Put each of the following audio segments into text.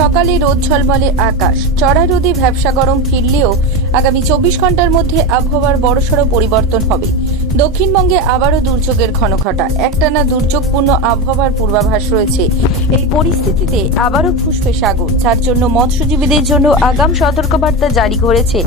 সকালে রোদ ঝলমলে আকাশ। চড়া রোদে ভ্যাবসা গরম ফিরলেও আগামী চব্বিশ ঘণ্টার মধ্যে আবহাওয়ার বড়সড় পরিবর্তন হবে। দক্ষিণবঙ্গে আবারও দুর্যোগের ঘনঘটা। একটানা দুর্যোগপূর্ণ আবহাওয়ার পূর্বাভাস রয়েছে। এই পরিস্থিতিতে আবারও ফুসবে সাগর যার জন্য মৎস্যজীবীদের জন্য আগাম সতর্কবার্তা জারি করেছে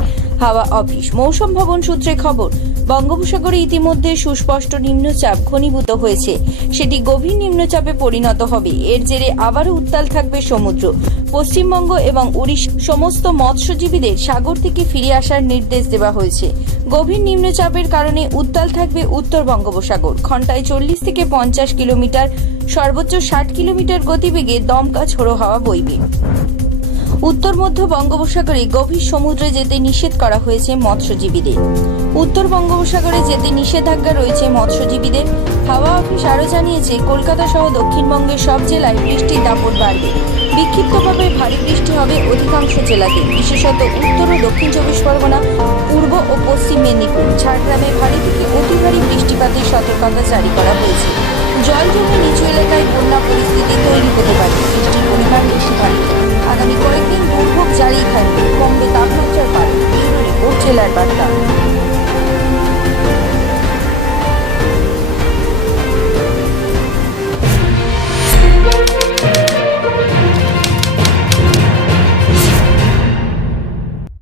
হাওয়া অফিস। মৌসুম ভবন সূত্রে খবর, বঙ্গোপসাগরে ইতিমধ্যে সুস্পষ্ট নিম্নচাপ ঘনীভূত হয়েছে। সেটি গভীর নিম্নচাপে পরিণত হবে। এর জেরে আবারও উত্তাল থাকবে সমুদ্র। পশ্চিমবঙ্গ এবং উড়িষ্যা সমস্ত মৎস্যজীবীদের সাগর থেকে ফিরে আসার নির্দেশ দেওয়া হয়েছে। গভীর নিম্নচাপের কারণে উত্তাল থাকবে উত্তর বঙ্গোপসাগর। ঘন্টায় চল্লিশ থেকে পঞ্চাশ কিলোমিটার, সর্বোচ্চ ষাট কিলোমিটার গতিবেগে দমকা ঝোড়ো হাওয়া বইবে। উত্তর মধ্য বঙ্গোপসাগরে গভীর সমুদ্রে যেতে নিষেধ করা হয়েছে মৎস্যজীবীদের। উত্তর বঙ্গোপসাগরে যেতে নিষেধাজ্ঞা রয়েছে মৎস্যজীবীদের। হাওয়া অফিস আরও জানিয়েছে, কলকাতা সহ দক্ষিণবঙ্গের সব জেলায় বৃষ্টির দাপট বাড়বে। বিক্ষিপ্তভাবে ভারী বৃষ্টি হবে অধিকাংশ জেলাতে, বিশেষত উত্তর ও দক্ষিণ চব্বিশ পরগনা, পূর্ব ও পশ্চিম মেদিনীপুর। ঝাড়গ্রামে ভারী থেকে অতি ভারী বৃষ্টিপাতের সতর্কতা জারি করা হয়েছে। জল জমে নিচু এলাকায় বন্যা পরিস্থিতি তৈরি হতে পারে। আগামী কয়েকদিন